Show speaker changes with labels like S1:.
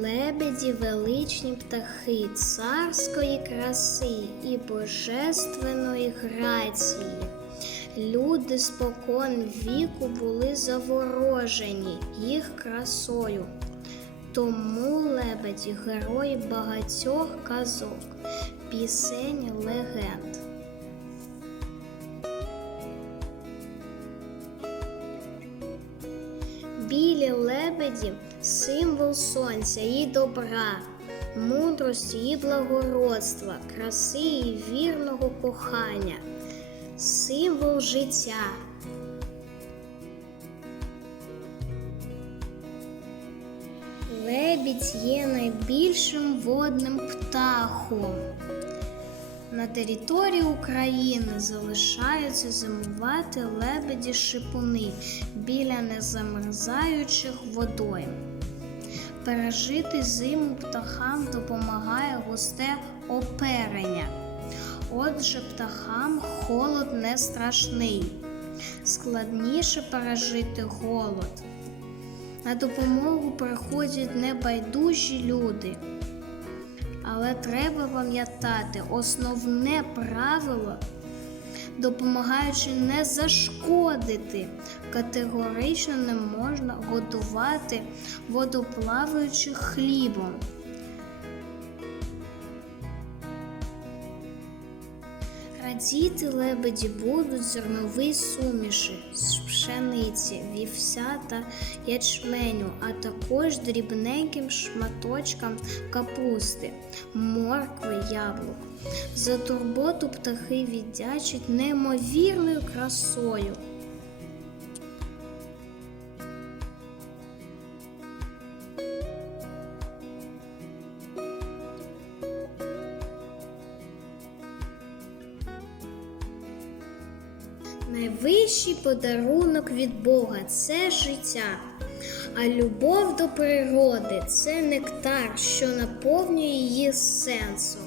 S1: Лебеді величні птахи царської краси і божественної грації. Люди спокон віку були заворожені їх красою. Тому лебеді герої багатьох казок, пісень, легенд. Білі лебеді символ сонця і добра, мудрості і благородства, краси і вірного кохання, символ життя. Лебідь є найбільшим водним птахом. На території України залишаються зимувати лебеді шипуни біля незамерзаючих водойм. Пережити зиму птахам допомагає густе оперення. Отже, птахам холод не страшний. Складніше пережити голод. На допомогу приходять небайдужі люди. Але треба пам'ятати основне правило, допомагаючи не зашкодити, категорично не можна годувати водоплаваючих хлібом. Радіти лебеді будуть зернові суміші з пшениці, вівся та ячменю, а також дрібненьким шматочкам капусти, моркви, яблук. За турботу птахи віддячать неймовірною красою. Найвищий подарунок від Бога це життя. А любов до природи це нектар, що наповнює її сенсом.